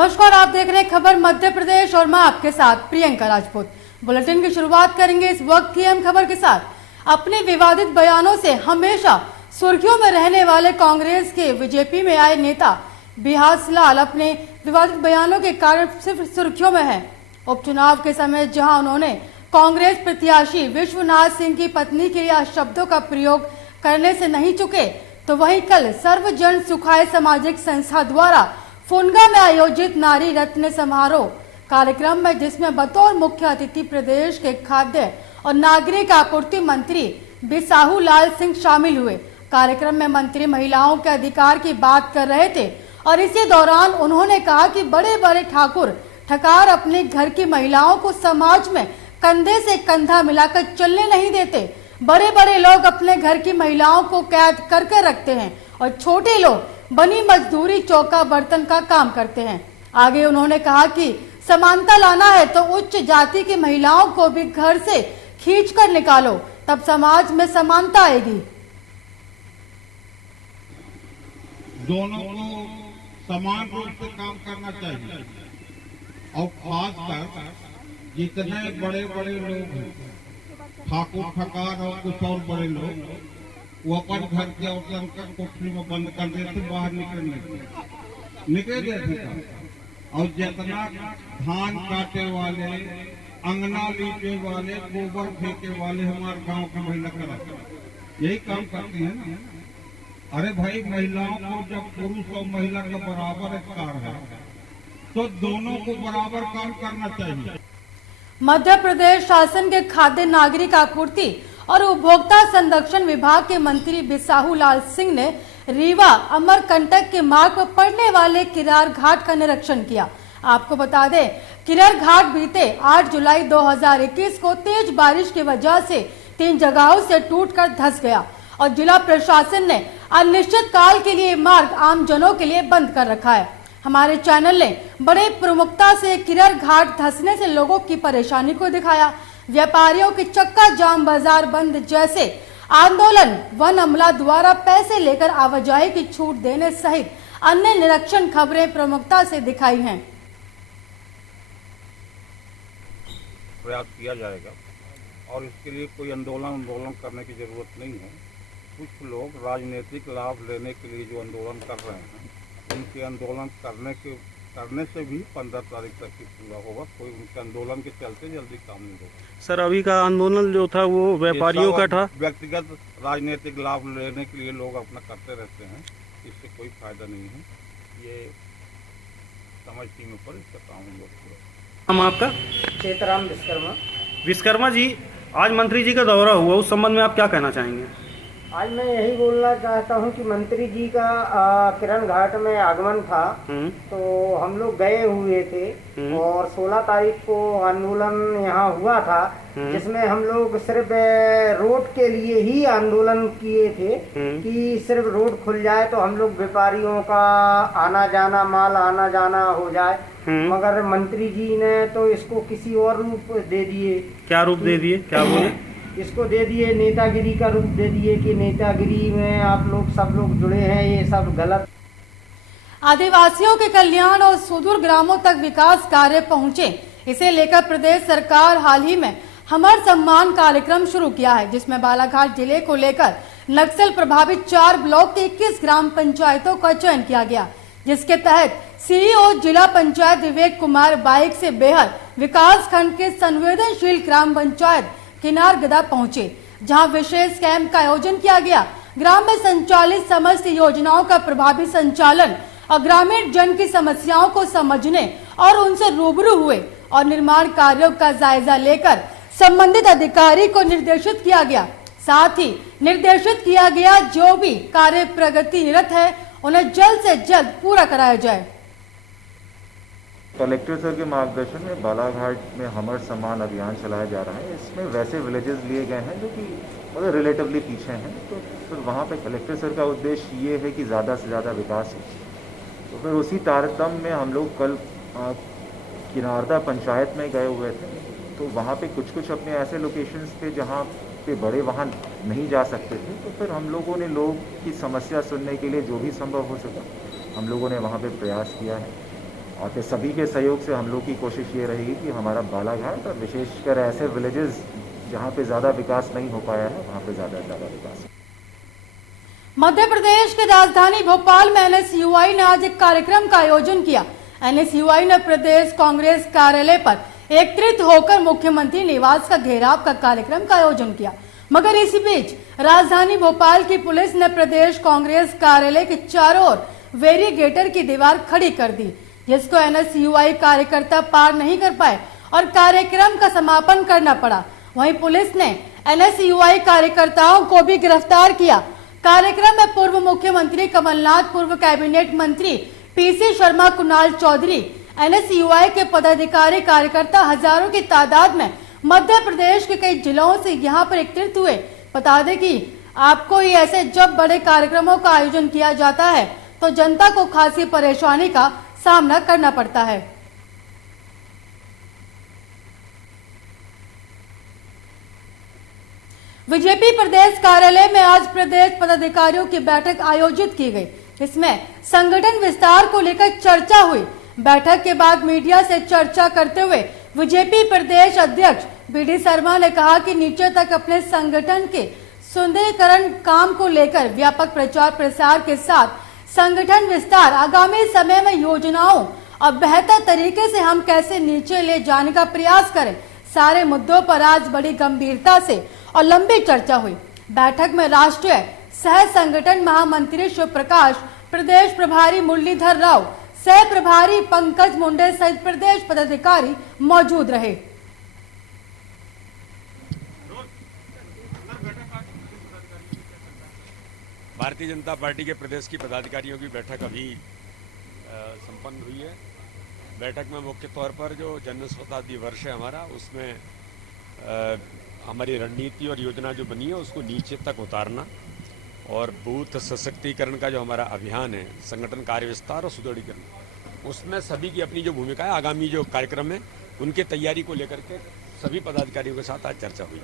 नमस्कार, आप देख रहे हैं खबर मध्य प्रदेश और मैं आपके साथ प्रियंका राजपूत। बुलेटिन की शुरुआत करेंगे इस वक्त की अहम खबर के साथ। अपने विवादित बयानों से हमेशा सुर्खियों में रहने वाले कांग्रेस के बीजेपी में आए नेता बिहास लाल अपने विवादित बयानों के कारण सिर्फ सुर्खियों में है। उपचुनाव के समय जहां उन्होंने कांग्रेस प्रत्याशी विश्वनाथ सिंह की पत्नी के लिए शब्दों का प्रयोग करने से नहीं चुके, तो वहीं कल सर्वजन सुखाय सामाजिक संस्था द्वारा फुनगा में आयोजित नारी रत्न समारोह कार्यक्रम में, जिसमें बतौर मुख्य अतिथि प्रदेश के खाद्य और नागरिक आपूर्ति मंत्री बिसाहू लाल सिंह शामिल हुए। कार्यक्रम में मंत्री महिलाओं के अधिकार की बात कर रहे थे और इसी दौरान उन्होंने कहा कि बड़े बड़े ठाकुर ठकार अपने घर की महिलाओं को समाज में कंधे से कंधा मिलाकर चलने नहीं देते। बड़े बड़े लोग अपने घर की महिलाओं को कैद करके रखते हैं और छोटे लोग बनी मजदूरी चौका बर्तन का काम करते हैं। आगे उन्होंने कहा कि समानता लाना है तो उच्च जाति की महिलाओं को भी घर से खींच कर निकालो, तब समाज में समानता आएगी। दोनों को समान रूप से काम करना चाहिए और खासकर जितने बड़े बड़े लोग हैं, ठाकुर ठकार और कुछ और बड़े लोग, वो अपन घर के औरतन का कोठरी में बंद कर देते, बाहर निकल देते। और जितना धान काटे वाले, अंगना लीपे वाले, गोबर फेंके वाले हमारे गांव की महिला कराते यही काम करती है ना। अरे भाई, महिलाओं को जब पुरुष और महिला का बराबर अधिकार है तो दोनों को बराबर काम करना चाहिए। मध्य प्रदेश शासन के खाद्य नागरिक आपूर्ति और उपभोक्ता संरक्षण विभाग के मंत्री बिसाहू लाल सिंह ने रीवा अमरकंटक के मार्ग पर पड़ने वाले किरार घाट का निरीक्षण किया। आपको बता दें, किरार घाट बीते 8 जुलाई 2021 को तेज बारिश की वजह से 3 जगहों से टूटकर धंस गया और जिला प्रशासन ने अनिश्चित काल के लिए मार्ग आमजनों के लिए बंद कर रखा है। हमारे चैनल ने बड़े प्रमुखता से किरार घाट धंसने से लोगों की परेशानी को दिखाया। व्यापारियों की चक्का जाम, बाजार बंद जैसे आंदोलन, वन अमला द्वारा पैसे लेकर आवाजाही की छूट देने सहित अन्य निरीक्षण खबरें प्रमुखता से दिखाई हैं। प्रयास किया जाएगा और इसके लिए कोई आंदोलन करने की जरूरत नहीं है। कुछ लोग राजनीतिक लाभ लेने के लिए जो आंदोलन कर रहे हैं, उनके आंदोलन करने से भी 15 तारीख तक ही पूरा होगा। कोई उनके आंदोलन के चलते जल्दी काम नहीं होगा। सर, अभी का आंदोलन जो था वो व्यापारियों का था। व्यक्तिगत राजनीतिक लाभ लेने के लिए लोग अपना करते रहते हैं, इससे कोई फायदा नहीं है। ये समझ सीमा पर इसका काम हम लोग। हम आपका सीताराम विश्वकर्मा जी, आज मंत्री जी का दौरा हुआ, उस संबंध में आप क्या कहना चाहेंगे? आज मैं यही बोलना चाहता हूं कि मंत्री जी का किरण घाट में आगमन था, तो हम लोग गए हुए थे और 16 तारीख को आंदोलन यहाँ हुआ था, जिसमें हम लोग सिर्फ रोड के लिए ही आंदोलन किए थे कि सिर्फ रोड खुल जाए तो हम लोग व्यापारियों का आना जाना, माल आना जाना हो जाए। मगर मंत्री जी ने तो इसको किसी और रूप दे दिए। क्या रूप दे दिए? क्या बोले? इसको दे दिए नेतागिरी का रूप दे दिए कि नेतागिरी में आप लोग सब लोग जुड़े हैं, ये सब गलत। आदिवासियों के कल्याण और सुदूर ग्रामों तक विकास कार्य पहुंचे, इसे लेकर प्रदेश सरकार हाल ही में हमर सम्मान कार्यक्रम शुरू किया है, जिसमें बालाघाट जिले को लेकर नक्सल प्रभावित 4 ब्लॉक के 21 ग्राम पंचायतों का चयन किया गया, जिसके तहत सीईओ जिला पंचायत विवेक कुमार बाइक से बेहद विकास खंड के संवेदनशील ग्राम पंचायत किनार गदा पहुंचे, जहां विशेष कैंप का आयोजन किया गया। ग्राम में संचालित समस्त योजनाओं का प्रभावी संचालन और ग्रामीण जन की समस्याओं को समझने और उनसे रूबरू हुए और निर्माण कार्यों का जायजा लेकर संबंधित अधिकारी को निर्देशित किया गया। साथ ही निर्देशित किया गया जो भी कार्य प्रगति निरत है उन्हें जल्द से जल्द पूरा कराया जाए। कलेक्टर सर के मार्गदर्शन में बालाघाट में हमर सम्मान अभियान चलाया जा रहा है। इसमें वैसे विलेजेस लिए गए हैं जो कि मतलब रिलेटिवली पीछे हैं, तो फिर वहाँ पे कलेक्टर सर का उद्देश्य ये है कि ज़्यादा से ज़्यादा विकास हो। तो फिर उसी तारतम्य में हम लोग कल किनारदा पंचायत में गए हुए थे, तो वहाँ पे कुछ अपने ऐसे लोकेशंस थे जहाँ पे बड़े वाहन नहीं जा सकते थे। तो फिर हम लोगों ने लोग की समस्या सुनने के लिए जो भी संभव हो सका हम लोगों ने वहाँ पे प्रयास किया है और फिर सभी के सहयोग से हम लोग की कोशिश ये रहेगी कि हमारा बालाघाट और विशेषकर ऐसे विलेजेस जहाँ पे ज़्यादा विकास नहीं हो पाया है वहाँ पे ज़्यादा से ज़्यादा विकास। मध्य प्रदेश की राजधानी भोपाल में एनएसयूआई ने आज एक कार्यक्रम का आयोजन किया। एनएसयूआई ने प्रदेश कांग्रेस कार्यालय पर एकत्रित होकर मुख्यमंत्री निवास का घेराव का कार्यक्रम का आयोजन किया, मगर इसी बीच राजधानी भोपाल की पुलिस ने प्रदेश कांग्रेस कार्यालय के चारों ओर वेरीगेटर की दीवार खड़ी कर दी, जिसको एनएसयूआई कार्यकर्ता पार नहीं कर पाए और कार्यक्रम का समापन करना पड़ा। वहीं पुलिस ने एनएसयूआई कार्यकर्ताओं को भी गिरफ्तार किया। कार्यक्रम में पूर्व मुख्यमंत्री कमलनाथ, पूर्व कैबिनेट मंत्री पीसी शर्मा, कुणाल चौधरी, एनएसयूआई के पदाधिकारी, कार्यकर्ता हजारों की तादाद में मध्य प्रदेश के कई जिलों से यहाँ पर एकत्रित हुए। बता दें कि आपको ही ऐसे जब बड़े कार्यक्रमों का आयोजन किया जाता है तो जनता को खासी परेशानी का सामना करना पड़ता है। बीजेपी प्रदेश कार्यालय में आज प्रदेश पदाधिकारियों की बैठक आयोजित की गई। इसमें संगठन विस्तार को लेकर चर्चा हुई। बैठक के बाद मीडिया से चर्चा करते हुए बीजेपी प्रदेश अध्यक्ष बीडी शर्मा ने कहा कि नीचे तक अपने संगठन के सुंदरीकरण काम को लेकर व्यापक प्रचार प्रसार के साथ संगठन विस्तार आगामी समय में योजनाओं और बेहतर तरीके से हम कैसे नीचे ले जाने का प्रयास करें, सारे मुद्दों पर आज बड़ी गंभीरता से और लंबी चर्चा हुई। बैठक में राष्ट्रीय सह संगठन महामंत्री शिव प्रकाश, प्रदेश प्रभारी मुरलीधर राव, सह प्रभारी पंकज मुंडे सहित प्रदेश पदाधिकारी मौजूद रहे। भारतीय जनता पार्टी के प्रदेश की पदाधिकारियों की बैठक अभी संपन्न हुई है। बैठक में मुख्य तौर पर जो जन्म शताब्दी वर्ष है हमारा, उसमें हमारी रणनीति और योजना जो बनी है उसको नीचे तक उतारना और बूथ सशक्तिकरण का जो हमारा अभियान है, संगठन कार्य विस्तार और सुदृढ़ीकरण, उसमें सभी की अपनी जो भूमिका है, आगामी जो कार्यक्रम है उनके तैयारी को लेकर के सभी पदाधिकारियों के साथ आज चर्चा हुई।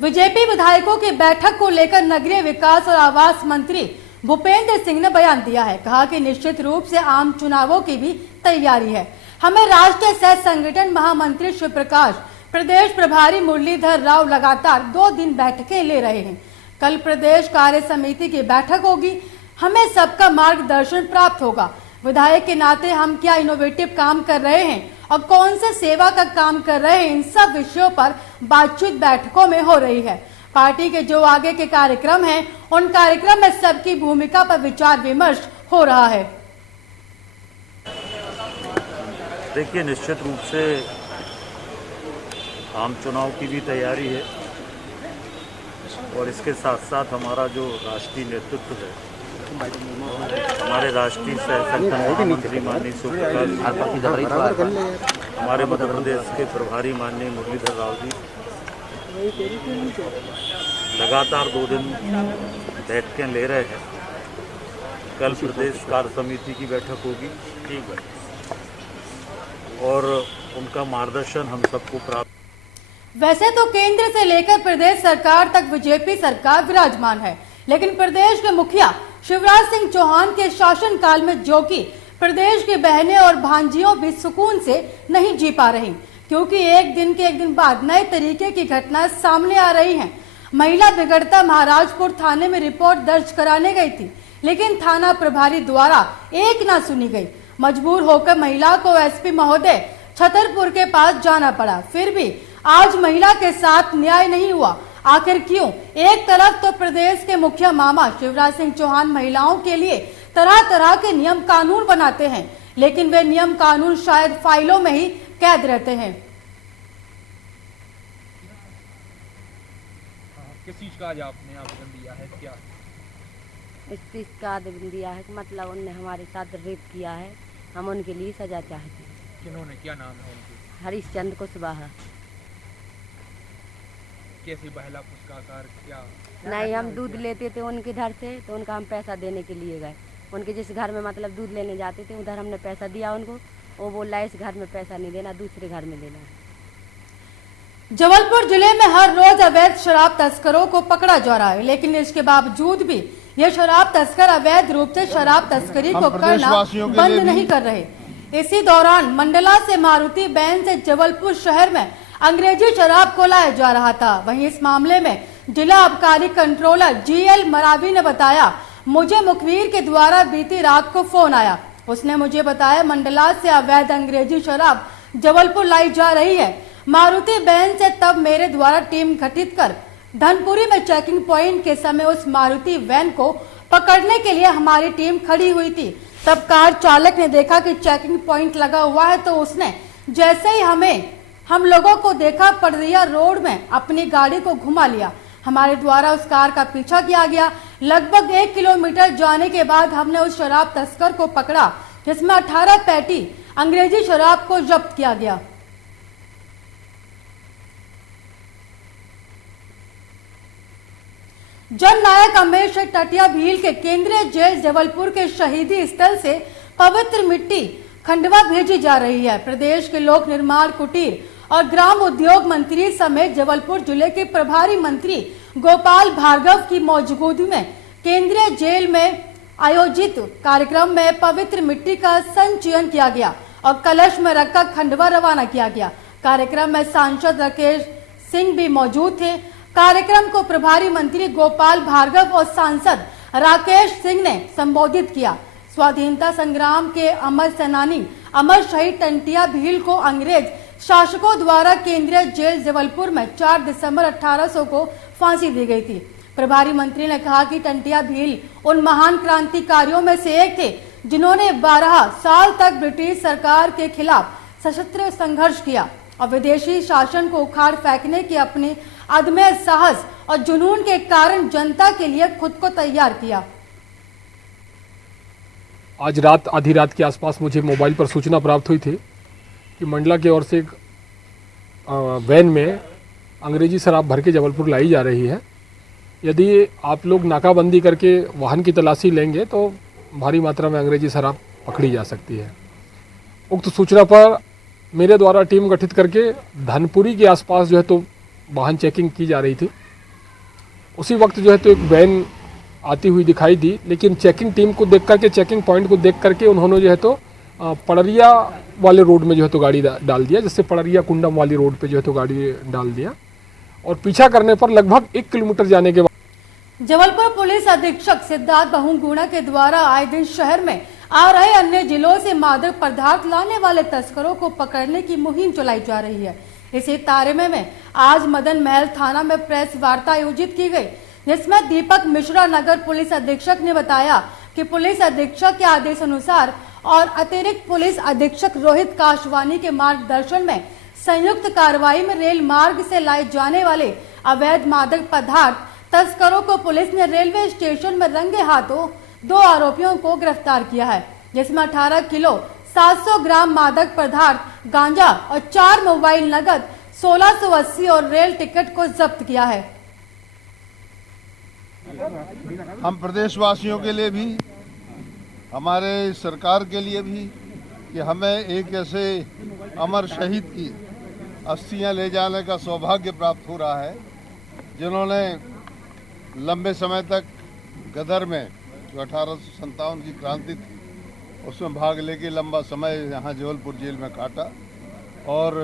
बीजेपी विधायकों की बैठक को लेकर नगरीय विकास और आवास मंत्री भूपेंद्र सिंह ने बयान दिया है। कहा कि निश्चित रूप से आम चुनावों की भी तैयारी है। हमें राष्ट्रीय सह संगठन महामंत्री शिव प्रकाश, प्रदेश प्रभारी मुरलीधर राव लगातार 2 दिन बैठकें ले रहे हैं। कल प्रदेश कार्य समिति की बैठक होगी। हमें सबका मार्गदर्शन प्राप्त होगा। विधायक के नाते हम क्या इनोवेटिव काम कर रहे हैं और कौन से सेवा का काम कर रहे हैं, इन सब विषयों पर बातचीत बैठकों में हो रही है। पार्टी के जो आगे के कार्यक्रम हैं, उन कार्यक्रम में सबकी भूमिका पर विचार विमर्श हो रहा है। देखिए, निश्चित रूप से आम चुनाव की भी तैयारी है और इसके साथ साथ हमारा जो राष्ट्रीय नेतृत्व है, हमारे राष्ट्रीय सह संगठन मंत्री माननीय शिव प्रकाश, हमारे मध्य प्रदेश के प्रभारी माननीय मुरलीधर राव जी लगातार 2 दिन बैठकें ले रहे हैं। कल प्रदेश कार्य समिति की बैठक होगी, ठीक है, और उनका मार्गदर्शन हम सबको प्राप्त। वैसे तो केंद्र से लेकर प्रदेश सरकार तक बीजेपी सरकार विराजमान है, लेकिन प्रदेश के मुखिया शिवराज सिंह चौहान के शासनकाल में जो कि प्रदेश की बहनें और भांजियों भी सुकून से नहीं जी पा रही, क्योंकि एक दिन बाद नए तरीके की घटनाएं सामने आ रही हैं। महिला बिगड़ता महाराजपुर थाने में रिपोर्ट दर्ज कराने गई थी, लेकिन थाना प्रभारी द्वारा एक ना सुनी गई। मजबूर होकर महिला को एसपी महोदय छतरपुर के पास जाना पड़ा। फिर भी आज महिला के साथ न्याय नहीं हुआ। आखिर क्यों? एक तरफ तो प्रदेश के मुखिया मामा शिवराज सिंह चौहान महिलाओं के लिए तरह तरह के नियम कानून बनाते हैं, लेकिन वे नियम कानून शायद फाइलों में ही कैद रहते हैं। किस चीज का आज आपने आवेदन दिया है? क्या इस चीज का आवेदन दिया है कि मतलब उनने हमारे साथ रेप किया है, हम उनके लिए सजा चाहते हैं। किन्होंने, क्या नाम है उनके? हरिश्चंद्र कुशवाहा। कैसे बहला पुष्कार क्या? नहीं, हम दूध लेते थे उनके घर से, तो उनका हम पैसा देने के लिए गए। उनके जिस घर में मतलब दूध लेने जाते थे, उधर हमने पैसा दिया उनको। वो बोला इस घर में पैसा नहीं देना, दूसरे घर में देना। जबलपुर जिले में हर रोज अवैध शराब तस्करों को पकड़ा जा रहा है, लेकिन इसके बावजूद भी ये शराब तस्कर अवैध रूप से शराब तस्करी को करना बंद नहीं कर रहे। इसी दौरान मंडला से मारुति वैन से जबलपुर शहर में अंग्रेजी शराब को लाया जा रहा था। वहीं इस मामले में जिला आबकारी कंट्रोलर GL मरावी ने बताया, मुझे मुखबिर के द्वारा बीती रात को फोन आया। उसने मुझे बताया मंडला से अवैध अंग्रेजी शराब जबलपुर लाई जा रही है। मारुति वैन से तब मेरे द्वारा टीम गठित कर धनपुरी में चेकिंग पॉइंट के समय उस मारुति वैन को पकड़ने के लिए हमारी टीम खड़ी हुई थी। तब कार चालक ने देखा कि चेकिंग पॉइंट लगा हुआ है, तो उसने जैसे ही हम लोगों को देखा पड़रिया रोड में अपनी गाड़ी को घुमा लिया। हमारे द्वारा उस कार का पीछा किया गया। लगभग 1 किलोमीटर जाने के बाद हमने उस शराब तस्कर को पकड़ा, जिसमें 18 पेटी अंग्रेजी शराब को जब्त किया गया। जननायक अमेश टटिया भील के केंद्रीय जेल जबलपुर के शहीदी स्थल से पवित्र मिट्टी खंडवा भेजी जा रही है। प्रदेश के लोक निर्माण, कुटीर और ग्राम उद्योग मंत्री समेत जबलपुर जिले के प्रभारी मंत्री गोपाल भार्गव की मौजूदगी में केंद्रीय जेल में आयोजित कार्यक्रम में पवित्र मिट्टी का संचयन किया गया और कलश में रखकर खंडवा रवाना किया गया। कार्यक्रम में सांसद राकेश सिंह भी मौजूद थे। कार्यक्रम को प्रभारी मंत्री गोपाल भार्गव और सांसद राकेश सिंह ने संबोधित किया। स्वाधीनता संग्राम के अमर सेनानी अमर शहीद टंटिया भील को अंग्रेज शासकों द्वारा केंद्रीय जेल जबलपुर में 4 दिसंबर 1800 को फांसी दी गई थी। प्रभारी मंत्री ने कहा कि टंटिया भील उन महान क्रांतिकारियों में से एक थे जिन्होंने 12 साल तक ब्रिटिश सरकार के खिलाफ सशस्त्र संघर्ष किया और विदेशी शासन को उखाड़ फेंकने के अपने अदम्य साहस और जुनून के कारण जनता के लिए खुद को तैयार किया। आज रात आधी रात के आसपास मुझे मोबाइल पर सूचना प्राप्त हुई थी कि मंडला की ओर से एक वैन में अंग्रेजी शराब भर के जबलपुर लाई जा रही है। यदि आप लोग नाकाबंदी करके वाहन की तलाशी लेंगे तो भारी मात्रा में अंग्रेजी शराब पकड़ी जा सकती है। उक्त सूचना पर मेरे द्वारा टीम गठित करके धनपुरी के आसपास जो है तो वाहन चेकिंग की जा रही थी। उसी वक्त जो है तो एक वैन आती हुई दिखाई दी, लेकिन चेकिंग टीम को देख करके, चेकिंग पॉइंट को देख करके उन्होंने जो है तो पड़रिया वाले रोड में जो है तो गाड़ी डाल दिया, जिससे पड़रिया कुंडम वाली रोड पे जो है तो गाड़ी डाल दिया और पीछा करने पर लगभग 1 किलोमीटर जाने के बाद जबलपुर पुलिस अधीक्षक सिद्धार्थ बहुगुणा के द्वारा आए दिन शहर में आ रहे अन्य जिलों से मादक पदार्थ लाने वाले तस्करों को पकड़ने की मुहिम चलाई जा रही है। इसी तारतम्य में आज मदन महल थाना में प्रेस वार्ता आयोजित की गई, जिसमें दीपक मिश्रा नगर पुलिस अधीक्षक ने बताया कि पुलिस अधीक्षक के आदेश अनुसार और अतिरिक्त पुलिस अधीक्षक रोहित काशवानी के मार्गदर्शन में संयुक्त कार्रवाई में रेल मार्ग से लाए जाने वाले अवैध मादक पदार्थ तस्करों को पुलिस ने रेलवे स्टेशन में रंगे हाथों 2 आरोपियों को गिरफ्तार किया है, जिसमें 18 किलो 700 ग्राम मादक पदार्थ गांजा और 4 मोबाइल नगद 1680 और रेल टिकट को जब्त किया है। हम प्रदेशवासियों के लिए भी, हमारे सरकार के लिए भी कि हमें एक ऐसे अमर शहीद की अस्थियां ले जाने का सौभाग्य प्राप्त हो रहा है, जिन्होंने लंबे समय तक गदर में जो 1857 की क्रांति थी उसमें भाग लेके लंबा समय यहाँ जबलपुर जेल में काटा और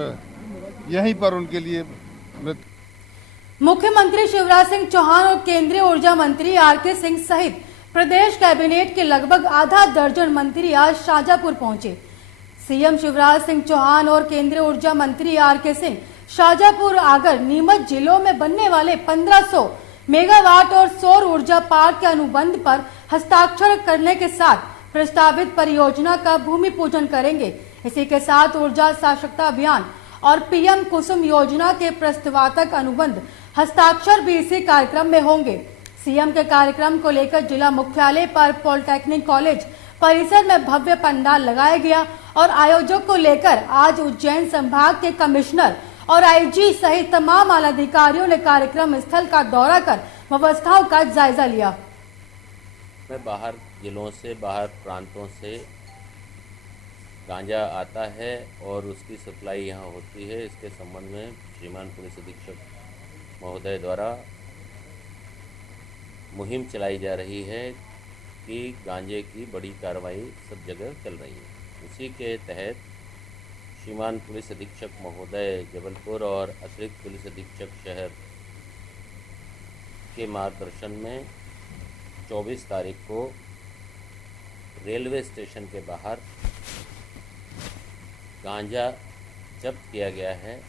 यहीं पर उनके लिए मृत्यु। मुख्यमंत्री शिवराज सिंह चौहान और केंद्रीय ऊर्जा मंत्री RK सिंह सहित प्रदेश कैबिनेट के लगभग आधा दर्जन मंत्री आज शाजापुर पहुंचे। सीएम शिवराज सिंह चौहान और केंद्रीय ऊर्जा मंत्री RK सिंह शाजापुर, आगर, नीमच जिलों में बनने वाले 1500 मेगावाट और सौर ऊर्जा पार्क के अनुबंध पर हस्ताक्षर करने के साथ प्रस्तावित परियोजना का भूमि पूजन करेंगे। इसी के साथ ऊर्जा साक्षरता अभियान और PM कुसुम योजना के प्रस्तावक अनुबंध हस्ताक्षर भी इसी कार्यक्रम में होंगे। सीएम के कार्यक्रम को लेकर जिला मुख्यालय पर पॉलिटेक्निक कॉलेज परिसर में भव्य पंडाल लगाया गया और आयोजक को लेकर आज उज्जैन संभाग के कमिश्नर और IG सहित तमाम आला अधिकारियों ने कार्यक्रम स्थल का दौरा कर व्यवस्थाओं का जायजा लिया। बाहर जिलों से, बाहर प्रांतों से गांजा आता है और उसकी सप्लाई यहाँ होती है। इसके संबंध में श्रीमान पुलिस अधीक्षक महोदय द्वारा मुहिम चलाई जा रही है कि गांजे की बड़ी कार्रवाई सब जगह चल रही है। उसी के तहत श्रीमान पुलिस अधीक्षक महोदय जबलपुर और अतिरिक्त पुलिस अधीक्षक शहर के मार्गदर्शन में 24 तारीख को रेलवे स्टेशन के बाहर गांजा जब्त किया गया है।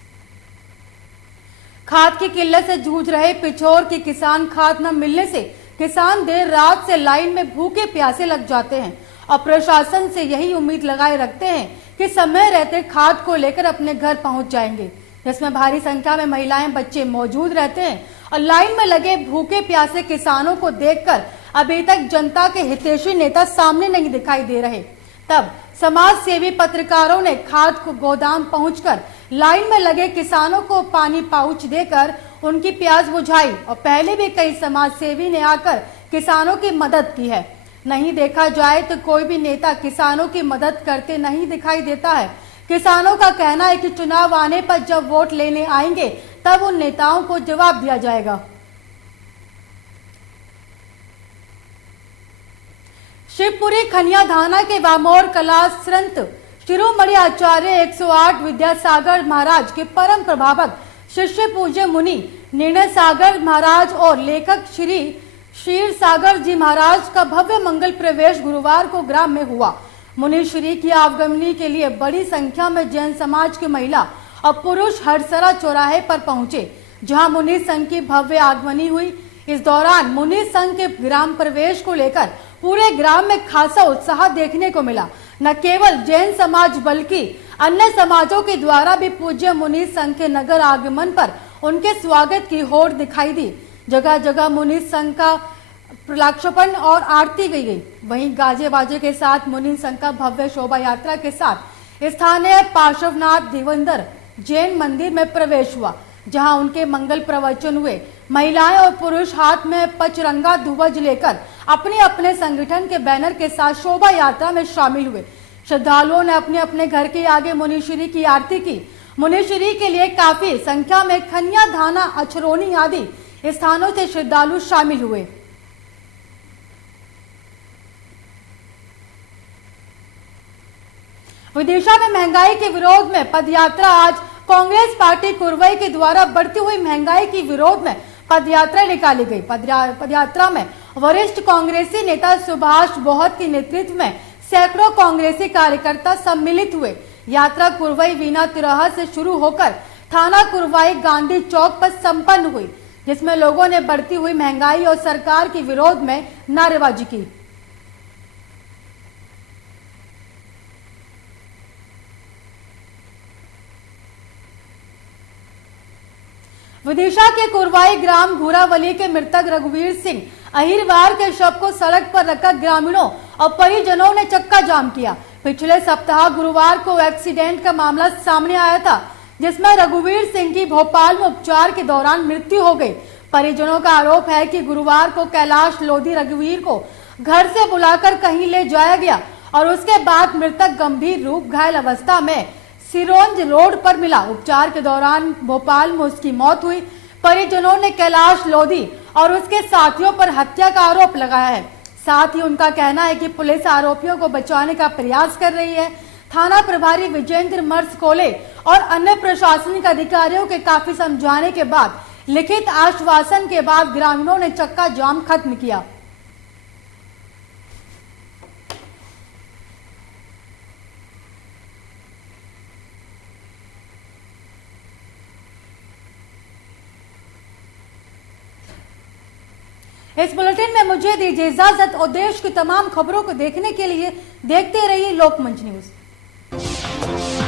खाद की किल्लत से जूझ रहे पिछोर के किसान खाद न मिलने से किसान देर रात से लाइन में भूखे प्यासे लग जाते हैं और प्रशासन से यही उम्मीद लगाए रखते हैं कि समय रहते खाद को लेकर अपने घर पहुंच जाएंगे, जिसमें भारी संख्या में महिलाएं बच्चे मौजूद रहते हैं और लाइन में लगे भूखे प्यासे किसानों को देखकर अभी तक जनता के हितैषी नेता सामने नहीं दिखाई दे रहे। तब समाज सेवी पत्रकारों ने खाद को गोदाम पहुंचकर लाइन में लगे किसानों को पानी पाउच देकर उनकी प्यास बुझाई और पहले भी कई समाज सेवी ने आकर किसानों की मदद की है। नहीं देखा जाए तो कोई भी नेता किसानों की मदद करते नहीं दिखाई देता है। किसानों का कहना है कि चुनाव आने पर जब वोट लेने आएंगे तब उन नेताओं को जवाब दिया जाएगा। शिवपुरी खनिया धाना के वामोर कला संत शिरोमणि आचार्य 108 विद्यासागर महाराज के परम प्रभावक शिष्य पूज्य मुनि निर्णय सागर महाराज और लेखक श्री क्षीर सागर जी महाराज का भव्य मंगल प्रवेश गुरुवार को ग्राम में हुआ। मुनि श्री की आगमनी के लिए बड़ी संख्या में जैन समाज की महिला और पुरुष हरसरा चौराहे पर पहुंचे, जहां मुनि संघ की भव्य आगमनी हुई। इस दौरान मुनि संघ के ग्राम प्रवेश को लेकर पूरे ग्राम में खासा उत्साह देखने को मिला। न केवल जैन समाज बल्कि अन्य समाजों के द्वारा भी पूज्य मुनि संघ के नगर आगमन पर उनके स्वागत की होड़ दिखाई दी। जगह जगह मुनि संघ का प्रलाक्षपन और आरती की गई। वहीं गाजे बाजे के साथ मुनि संघ का भव्य शोभा यात्रा के साथ स्थानीय पार्श्वनाथ दिवंदर जैन मंदिर में प्रवेश हुआ, जहां उनके मंगल प्रवचन हुए। महिलाएं और पुरुष हाथ में पचरंगा ध्वज लेकर अपने अपने संगठन के बैनर के साथ शोभा यात्रा में शामिल हुए। श्रद्धालुओं ने अपने अपने घर के आगे मुनीश्वरी की आरती की। मुनीश्वरी के लिए काफी संख्या में खनिया धाना अछरौनी आदि स्थानों से श्रद्धालु शामिल हुए। विदिशा में महंगाई के विरोध में पदयात्रा। आज कांग्रेस पार्टी कुरवई के द्वारा बढ़ती हुई महंगाई के विरोध में पदयात्रा निकाली गई। पदयात्रा में वरिष्ठ कांग्रेसी नेता सुभाष बोहत के नेतृत्व में सैकड़ों कांग्रेसी कार्यकर्ता सम्मिलित हुए। यात्रा कुरवई वीना तिराहा से शुरू होकर थाना कुरवई गांधी चौक पर संपन्न हुई, जिसमें लोगों ने बढ़ती हुई महंगाई और सरकार के विरोध में नारेबाजी की। विदिशा के कुरवाई ग्राम घूरावली के मृतक रघुवीर सिंह अहिरवार के शव को सड़क पर रखकर ग्रामीणों और परिजनों ने चक्का जाम किया। पिछले सप्ताह गुरुवार को एक्सीडेंट का मामला सामने आया था, जिसमें रघुवीर सिंह की भोपाल में उपचार के दौरान मृत्यु हो गई। परिजनों का आरोप है कि गुरुवार को कैलाश लोधी रघुवीर को घर से बुलाकर कहीं ले जाया गया और उसके बाद मृतक गंभीर रूप घायल अवस्था में सिरोंज रोड पर मिला। उपचार के दौरान भोपाल में उसकी मौत हुई। परिजनों ने कैलाश लोधी और उसके साथियों पर हत्या का आरोप लगाया है। साथ ही उनका कहना है कि पुलिस आरोपियों को बचाने का प्रयास कर रही है। थाना प्रभारी विजेंद्र मर्स कोले और अन्य प्रशासनिक अधिकारियों के काफी समझाने के बाद लिखित आश्वासन के बाद ग्रामीणों ने चक्का जाम खत्म किया। इस बुलेटिन में मुझे दीजिए इजाजत और देश की तमाम खबरों को देखने के लिए देखते रहिए लोकमंच न्यूज।